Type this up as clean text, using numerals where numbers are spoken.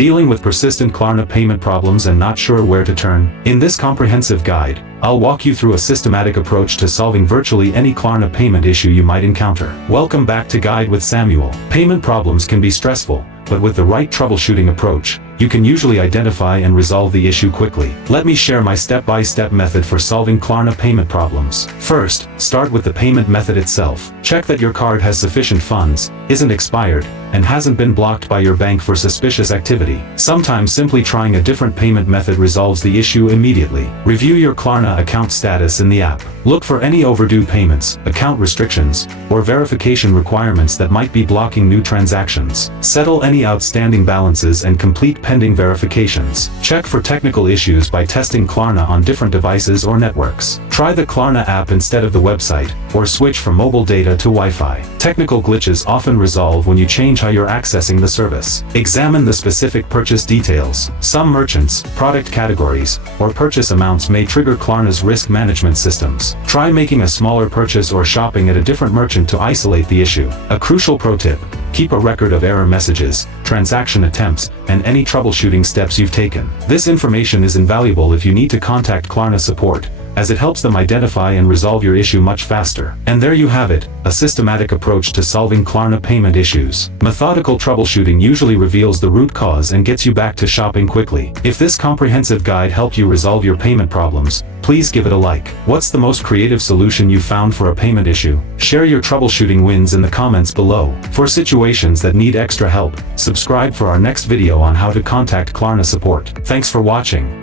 Dealing with persistent Klarna payment problems and not sure where to turn? In this comprehensive guide, I'll walk you through a systematic approach to solving virtually any Klarna payment issue you might encounter. Welcome back to Guide with Samuel. Payment problems can be stressful, but with the right troubleshooting approach, you can usually identify and resolve the issue quickly. Let me share my step-by-step method for solving Klarna payment problems. First, start with the payment method itself. Check that your card has sufficient funds, isn't expired, and hasn't been blocked by your bank for suspicious activity. Sometimes simply trying a different payment method resolves the issue immediately. Review your Klarna account status in the app. Look for any overdue payments, account restrictions, or verification requirements that might be blocking new transactions. Settle any outstanding balances and complete pending verifications. Check for technical issues by testing Klarna on different devices or networks. Try the Klarna app instead of the website, or switch from mobile data to Wi-Fi. Technical glitches often resolve when you change how you're accessing the service. Examine the specific purchase details. Some merchants, product categories, or purchase amounts may trigger Klarna's risk management systems. Try making a smaller purchase or shopping at a different merchant to isolate the issue. A crucial pro tip: keep a record of error messages, transaction attempts, and any troubleshooting steps you've taken. This information is invaluable if you need to contact Klarna support, as it helps them identify and resolve your issue much faster. And there you have it, a systematic approach to solving Klarna payment issues. Methodical troubleshooting usually reveals the root cause and gets you back to shopping quickly. If this comprehensive guide helped you resolve your payment problems, please give it a like. What's the most creative solution you found for a payment issue? Share your troubleshooting wins in the comments below. For situations that need extra help, subscribe for our next video on how to contact Klarna support. Thanks for watching.